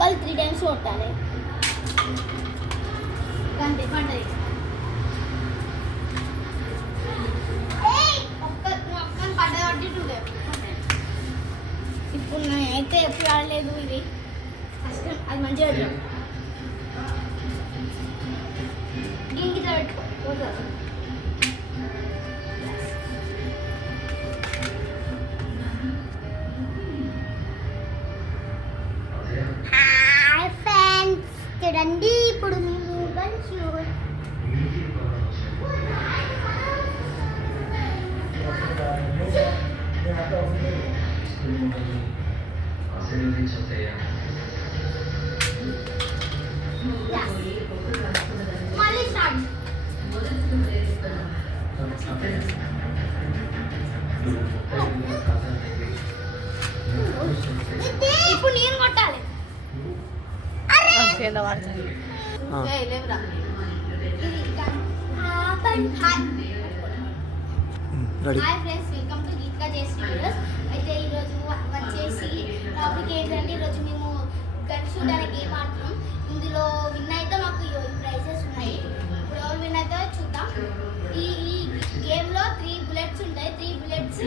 ముక్కలు three times కొట్టాలి గంటి పండుగ ఇప్పుడు నేనైతే ఎప్పుడు ఆడలేదు ఇది ఫస్ట్ అది మంచిగా దీనికి తగ్గట్టు మళ్ళీ స్టార్ట్ ఇప్పుడు నేను కొట్టాలి కింద పడుతుంది ready hi friends welcome to గీత్కా చేసి వీడియోస్ అయితే ఈరోజు వచ్చేసి టాపిక్ ఏంటంటే ఈరోజు మేము గన్ షూట్ అనే గేమ్ ఆడుతున్నాం. ఇందులో విన్ అయితే మాకు ప్రైజెస్ ఉన్నాయి. ఇప్పుడు ఎవరు విన్ అయితే చూద్దాం. ఈ ఈ గేమ్లో త్రీ బుల్లెట్స్ ఉంటాయి. త్రీ బుల్లెట్స్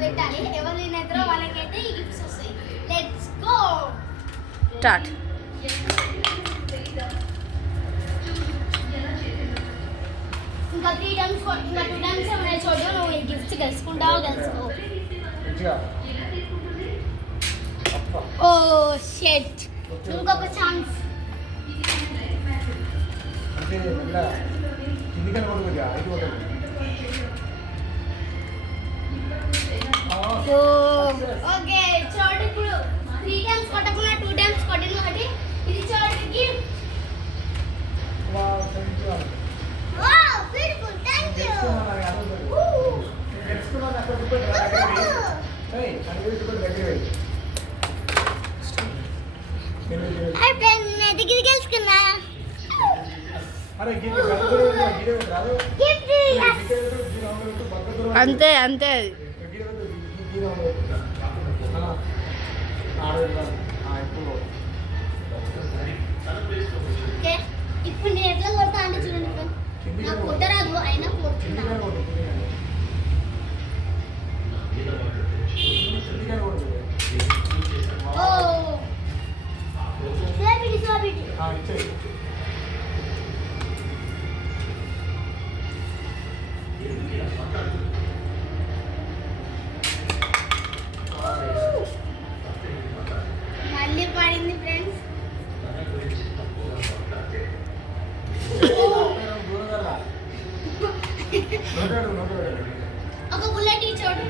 పెట్టాలి. ఎవరు విన్ అవుతారో వాళ్ళకైతే ఈ గిఫ్ట్స్ వస్తాయి. లెట్స్ గో స్టార్ట్ ఇంకా త్రీ టైమ్స్ ఇంకా టూ టైమ్స్ ఉన్నాయి చూడు. నువ్వు ఈ గిఫ్ట్స్ గెలుచుకుంటావో గెలుచుకో. ఓ షెట్ ఇంకొక ఛాన్స్ ఓకే చూడండి ఇప్పుడు త్రీ టైమ్స్ కొట్టకుండా టూ టైమ్స్ కొట్టింది కాబట్టి ఇది చూడండి gift wow beautiful thank you hi friends నేను దగ్గర గెలుచుకున్నా గిఫ్ట్ అంతే అంతే ఓకే ఇప్పుడు నేను ఎట్లా కొడతా అంటే చూడండి. నాకు కొట్టరాదు అయినా కొడుతున్నా ఓ അപ്പൊ പുള്ള ടീച്ചറോട്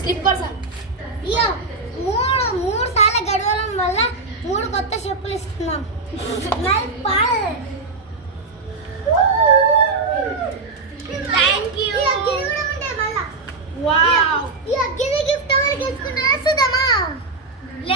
స్లిప్పర్స్ మూడు మూడు సార్లు గడవడం వల్ల మూడు కొత్త చెప్పులు ఇస్తున్నాం. పాడ